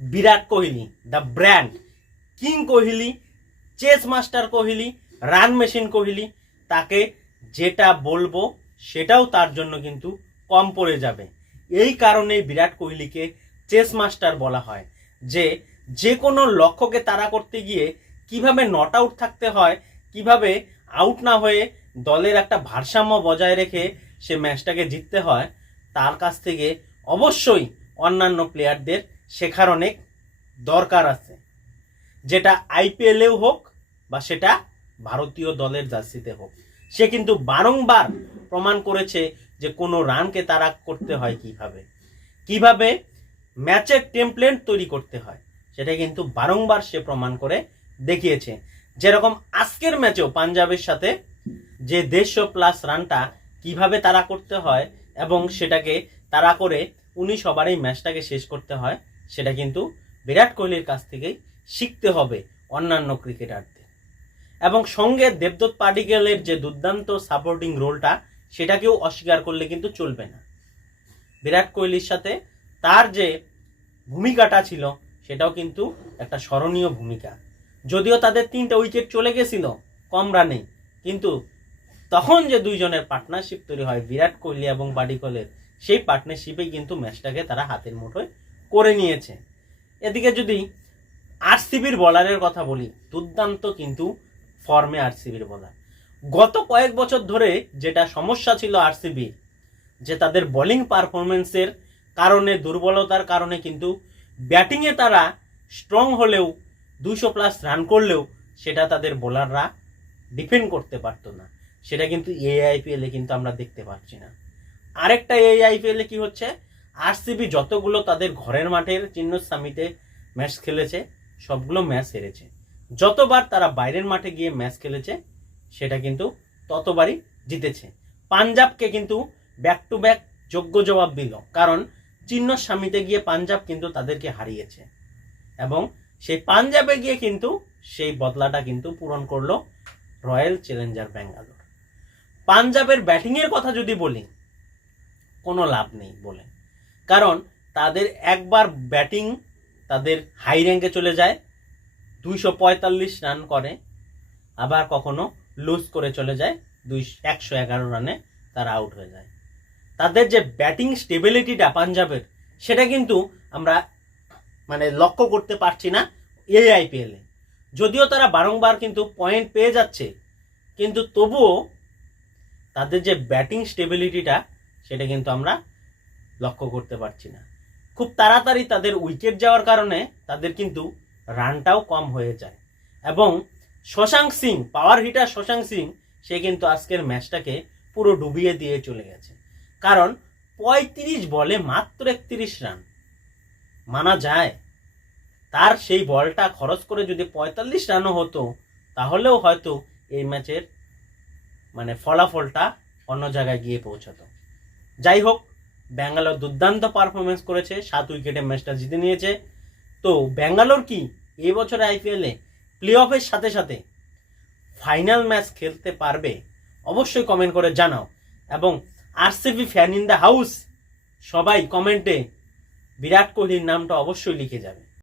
Virat Kohli the brand king Kohli chess master Kohli run machine Kohli, তাকে যেটা বলব সেটাও তার জন্য কিন্তু কম পড়ে যাবে। এই কারণেই বিরাট কোহলিকে চেস মাস্টার বলা হয়, যে যে কোনো লক্ষ্যকে তাড়া করতে গিয়ে কীভাবে নট আউট থাকতে হয়, কীভাবে আউট না হয়ে দলের একটা ভারসাম্য বজায় রেখে সে ম্যাচটাকে জিততে হয়, তার কাছ থেকে অবশ্যই অন্যান্য প্লেয়ারদের শেখার অনেক দরকার আছে। যেটা আইপিএলেও হোক বা সেটা ভারতীয় দলের জার্সিতে হোক। সে কিন্তু বারংবার প্রমাণ করেছে যে কোনো রানকে তারা করতে হয় কীভাবে। কীভাবে ম্যাচের টেমপ্লেট তৈরি করতে হয়, সেটা কিন্তু বারংবার সে প্রমাণ করে দেখিয়েছে। যেরকম আজকের ম্যাচেও পাঞ্জাবের সাথে যে দেড়শো প্লাস রানটা কীভাবে তারা করতে হয় এবং সেটাকে তারা করে উনিশ ওভারেই ম্যাচটাকে শেষ করতে হয় সেটা কিন্তু বিরাট কোহলির কাছ থেকেই শিখতে হবে অন্যান্য ক্রিকেটারদের। এবং সঙ্গে দেবদত্ত পাডিকেলের যে দুর্দান্ত সাপোর্টিং রোলটা সেটাকেও অস্বীকার করলে কিন্তু চলবে না। বিরাট কোহলির সাথে তার যে ভূমিকাটা ছিল, সেটাও কিন্তু একটা স্মরণীয় ভূমিকা। যদিও তাদের তিনটা উইকেট চলে গেছিল, কম রানে কিন্তু তখন যে দুইজনের পার্টনারশিপ তৈরি হয়, বিরাট কোহলি এবং বাডিকলের সেই পার্টনারশিপেই কিন্তু ম্যাচটাকে তারা হাতের মুঠোয় করে নিয়েছে। এদিকে যদি আরসিবির বলারের কথা বলি, দুর্দান্ত কিন্তু ফর্মে আরসিবির বলার। গত কয়েক বছর ধরে যেটা সমস্যা ছিল আরসিবির যে তাদের বোলিং পারফরমেন্সের কারণে, দুর্বলতার কারণে কিন্তু ব্যাটিংয়ে তারা স্ট্রং হলেও দুশো প্লাস রান করলেও সেটা তাদের বোলাররা ডিফেন্ড করতে পারতো না। সেটা কিন্তু এই আইপিএলে কিন্তু আমরা দেখতে পাচ্ছি না। আরেকটা এই আইপিএলে কি হচ্ছে? আরসিবি যতগুলো তাদের ঘরের মাঠের চিহ্নস্বামীতে ম্যাচ খেলেছে, সবগুলো ম্যাচ হেরেছে। যতবার তারা বাইরের মাঠে গিয়ে ম্যাচ খেলেছে, সেটা কিন্তু ততবারই জিতেছে। পাঞ্জাবকে কিন্তু ব্যাক টু ব্যাক যোগ্য জবাব দিল, কারণ চিহ্নস্বামীতে গিয়ে পাঞ্জাব কিন্তু তাদেরকে হারিয়েছে। এবং সেই পাঞ্জাবে গিয়ে কিন্তু সেই বদলাটা কিন্তু পূরণ করল রয়্যাল চ্যালেঞ্জার ব্যাঙ্গালোর পাঞ্জাবের ব্যাটিংয়ের কথা যদি বলি, কোনো লাভ নেই বলে। কারণ তাদের একবার ব্যাটিং তাদের হাই র্যাঙ্কে চলে যায়, দুইশো পঁয়তাল্লিশ রান করে, আবার কখনো লুজ করে চলে যায় দুই একশো এগারো রানে তারা আউট হয়ে যায়। তাদের যে ব্যাটিং স্টেবিলিটিটা পাঞ্জাবের, সেটা কিন্তু আমরা মানে লক্ষ্য করতে পারছি না এই আইপিএলে যদিও তারা বারংবার কিন্তু পয়েন্ট পেয়ে যাচ্ছে, কিন্তু তবুও তাদের যে ব্যাটিং স্টেবিলিটিটা সেটা কিন্তু আমরা লক্ষ্য করতে পারছি না। খুব তাড়াতাড়ি তাদের উইকেট যাওয়ার কারণে তাদের কিন্তু রানটাও কম হয়ে যায়। এবং শশাঙ্ক সিং পাওয়ার হিটার শশাঙ্ক সিং, সে কিন্তু আজকের ম্যাচটাকে পুরো ডুবিয়ে দিয়ে চলে গেছে। কারণ পঁয়ত্রিশ বলে মাত্র একত্রিশ রান। মানা যায়। তার সেই বলটা খরচ করে যদি পঁয়তাল্লিশ রানও হতো, তাহলেও হয়তো এই ম্যাচের মানে ফলাফলটা অন্য জায়গায় গিয়ে পৌঁছাতো। যাই হোক ব্যাঙ্গালোর দুর্দান্ত পারফরমেন্স করেছে, সাত উইকেটে ম্যাচটা জিতে নিয়েছে। তো ব্যাঙ্গালোর কি এই বছরে আইপিএলে প্লে অফের সাথে সাথে ফাইনাল ম্যাচ খেলতে পারবে? অবশ্যই কমেন্ট করে জানাও। এবং RCB fan in the house সবাই কমেন্টে বিরাট কোহলির নামটা অবশ্যই লিখে যাবে।